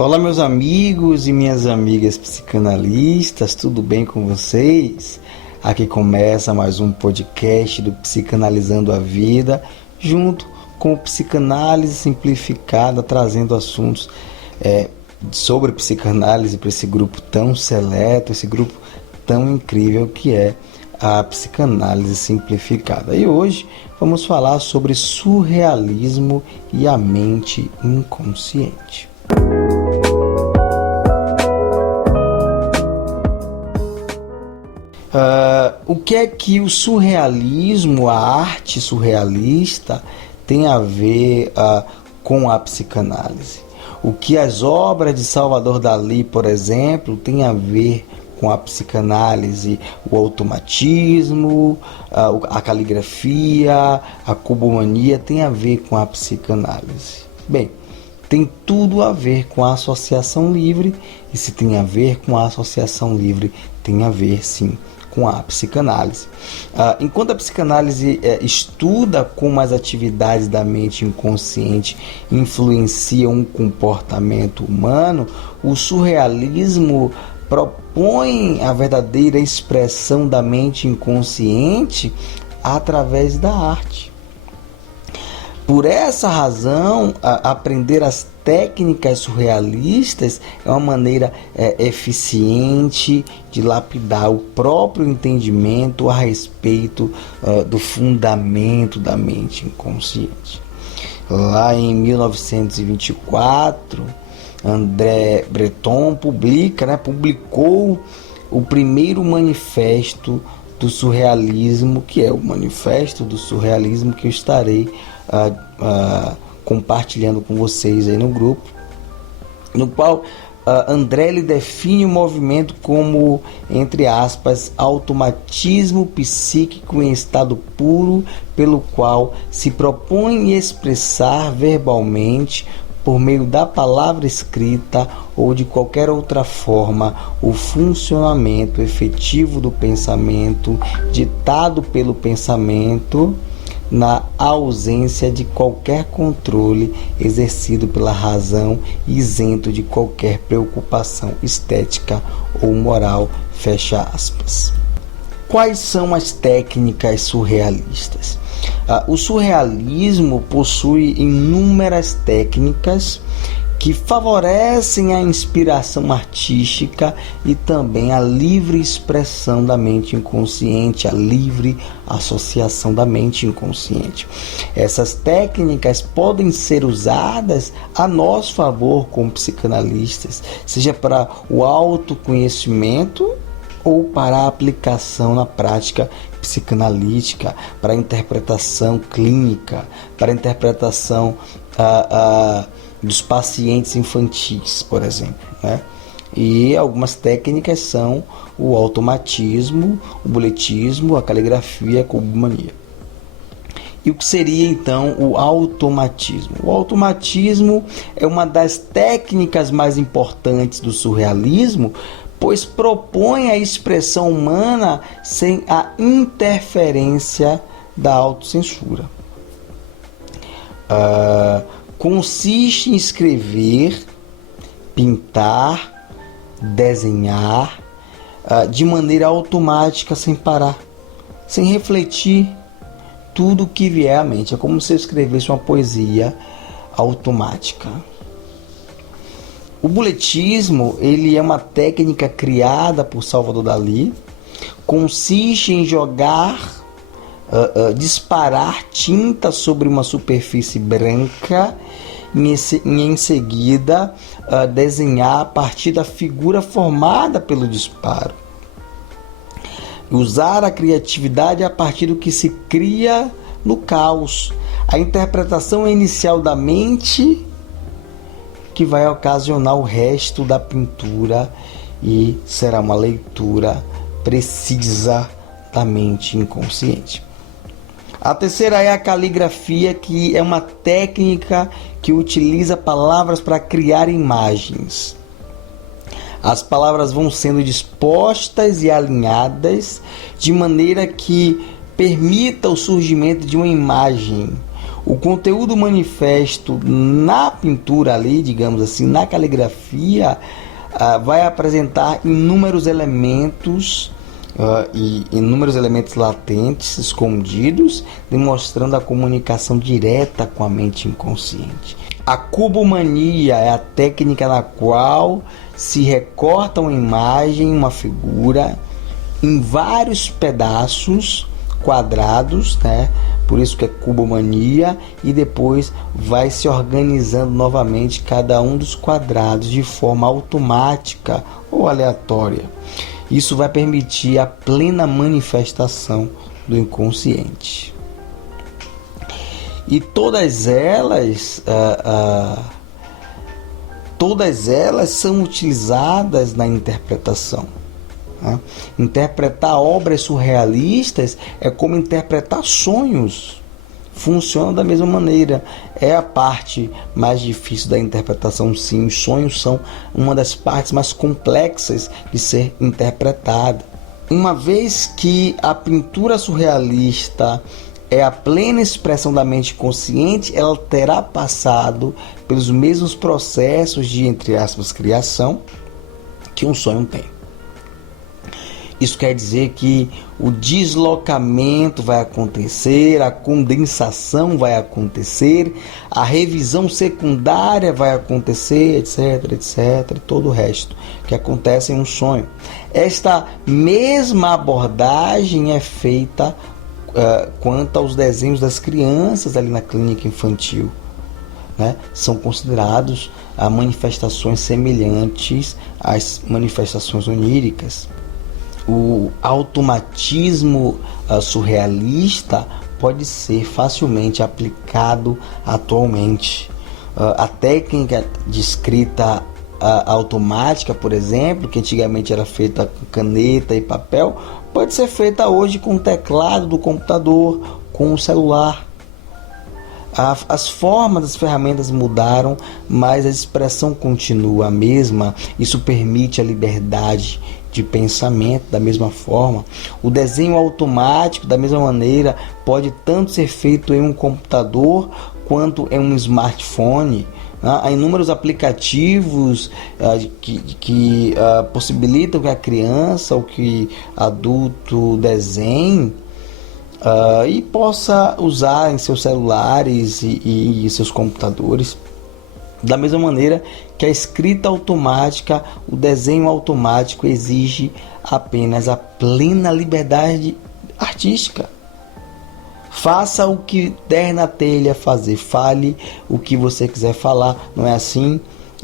Olá, meus amigos e minhas amigas psicanalistas, tudo bem com vocês? Aqui começa mais um podcast do Psicanalizando a Vida, junto com o Psicanálise Simplificada, trazendo assuntos sobre psicanálise para esse grupo tão seleto, esse grupo tão incrível que é a Psicanálise Simplificada. E hoje vamos falar sobre surrealismo e a mente inconsciente. O que é que o surrealismo, a arte surrealista, tem a ver com a psicanálise? O que as obras de Salvador Dalí, por exemplo, tem a ver com a psicanálise? O automatismo, a caligrafia, a cubomania tem a ver com a psicanálise? Bem, tem tudo a ver com a associação livre, e se tem a ver com a associação livre, tem a ver sim com a psicanálise. Enquanto a psicanálise estuda como as atividades da mente inconsciente influenciam o comportamento humano, o surrealismo propõe a verdadeira expressão da mente inconsciente através da arte. Por essa razão, aprender as técnicas surrealistas é uma maneira eficiente de lapidar o próprio entendimento a respeito do fundamento da mente inconsciente. Lá em 1924, André Breton publicou o primeiro manifesto do surrealismo, que é o manifesto do surrealismo que eu estarei compartilhando com vocês aí no grupo, no qual André ele define o movimento como, entre aspas, automatismo psíquico em estado puro, pelo qual se propõe expressar verbalmente, por meio da palavra escrita ou de qualquer outra forma, o funcionamento efetivo do pensamento, ditado pelo pensamento, na ausência de qualquer controle exercido pela razão, isento de qualquer preocupação estética ou moral, fecha aspas. Quais são as técnicas surrealistas? O surrealismo possui inúmeras técnicas que favorecem a inspiração artística e também a livre expressão da mente inconsciente, a livre associação da mente inconsciente. Essas técnicas podem ser usadas a nosso favor como psicanalistas, seja para o autoconhecimento ou para a aplicação na prática psicanalítica, para a interpretação clínica, para a interpretação dos pacientes infantis, por exemplo, né? E algumas técnicas são o automatismo, o buletismo, a caligrafia, a cubomania. E o que seria então o automatismo? O automatismo é uma das técnicas mais importantes do surrealismo, pois propõe a expressão humana sem a interferência da autocensura. Consiste em escrever, pintar, desenhar de maneira automática, sem parar, sem refletir tudo o que vier à mente. É como se eu escrevesse uma poesia automática. O buletismo, ele é uma técnica criada por Salvador Dalí, consiste em disparar tinta sobre uma superfície branca e em seguida desenhar a partir da figura formada pelo disparo. Usar a criatividade a partir do que se cria no caos. A interpretação inicial da mente que vai ocasionar o resto da pintura e será uma leitura precisa da mente inconsciente. A terceira é a caligrafia, que é uma técnica que utiliza palavras para criar imagens. As palavras vão sendo dispostas e alinhadas de maneira que permita o surgimento de uma imagem. O conteúdo manifesto na pintura ali, digamos assim, na caligrafia, vai apresentar inúmeros elementos e inúmeros elementos latentes, escondidos, demonstrando a comunicação direta com a mente inconsciente. A cubomania é a técnica na qual se recorta uma imagem, uma figura, em vários pedaços quadrados, né? Por isso que é cubomania, e depois vai se organizando novamente cada um dos quadrados de forma automática ou aleatória. Isso vai permitir a plena manifestação do inconsciente. E todas elas são utilizadas na interpretação. Né? Interpretar obras surrealistas é como interpretar sonhos. Funciona da mesma maneira. É a parte mais difícil da interpretação, sim. Os sonhos são uma das partes mais complexas de ser interpretada. Uma vez que a pintura surrealista é a plena expressão da mente consciente, ela terá passado pelos mesmos processos de, entre aspas, criação que um sonho tem. Isso quer dizer que o deslocamento vai acontecer, a condensação vai acontecer, a revisão secundária vai acontecer, etc, etc, todo o resto que acontece em um sonho. Esta mesma abordagem é feita quanto aos desenhos das crianças ali na clínica infantil. Né? São considerados manifestações semelhantes às manifestações oníricas. O automatismo surrealista pode ser facilmente aplicado atualmente. A técnica de escrita automática, por exemplo, que antigamente era feita com caneta e papel, pode ser feita hoje com o teclado do computador, com o celular. As formas das ferramentas mudaram, mas a expressão continua a mesma. Isso permite a liberdade de pensamento da mesma forma. O desenho automático, da mesma maneira, pode tanto ser feito em um computador quanto em um smartphone. Há inúmeros aplicativos que possibilitam que a criança ou que adulto desenhe e possa usar em seus celulares e seus computadores. Da mesma maneira que a escrita automática, o desenho automático exige apenas a plena liberdade artística. Faça o que der na telha fazer, fale o que você quiser falar, não é assim?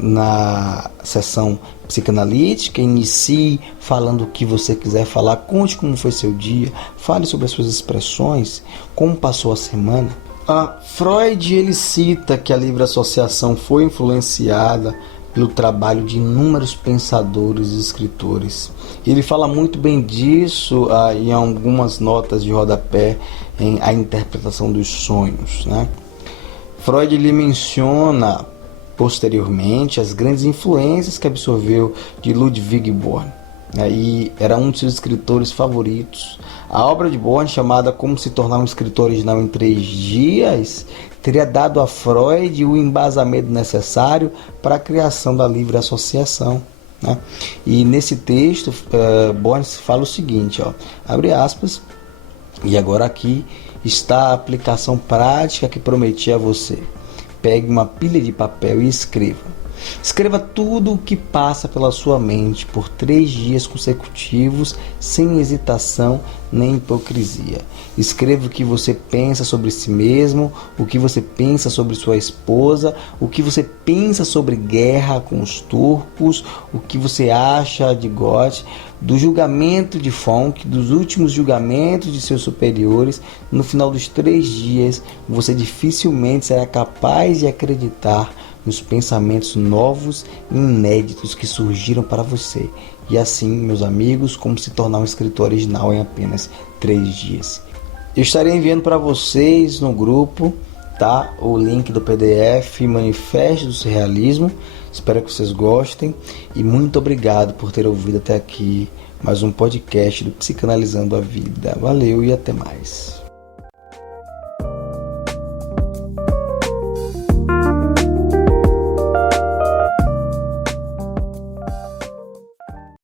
Na sessão psicanalítica, inicie falando o que você quiser falar, conte como foi seu dia, fale sobre as suas expressões, como passou a semana. Freud ele cita que a livre associação foi influenciada pelo trabalho de inúmeros pensadores e escritores. Ele fala muito bem disso em algumas notas de rodapé em A Interpretação dos Sonhos. Né? Freud ele menciona posteriormente as grandes influências que absorveu de Ludwig Born. E era um de seus escritores favoritos. A obra de Born, chamada Como se tornar um escritor original em 3 dias, teria dado a Freud o embasamento necessário para a criação da livre associação. Né? E nesse texto, Born fala o seguinte, abre aspas, e agora aqui está a aplicação prática que prometi a você. Pegue uma pilha de papel e escreva. Escreva tudo o que passa pela sua mente por 3 dias consecutivos, sem hesitação nem hipocrisia. Escreva o que você pensa sobre si mesmo, o que você pensa sobre sua esposa, o que você pensa sobre guerra com os turcos, o que você acha de Goethe, do julgamento de Fonck, dos últimos julgamentos de seus superiores. No final dos 3 dias, você dificilmente será capaz de acreditar nos pensamentos novos e inéditos que surgiram para você. E assim, meus amigos, como se tornar um escritor original em apenas 3 dias. Eu estarei enviando para vocês no grupo, tá? O link do PDF Manifesto do Surrealismo. Espero que vocês gostem e muito obrigado por ter ouvido até aqui mais um podcast do Psicanalizando a Vida. Valeu e até mais.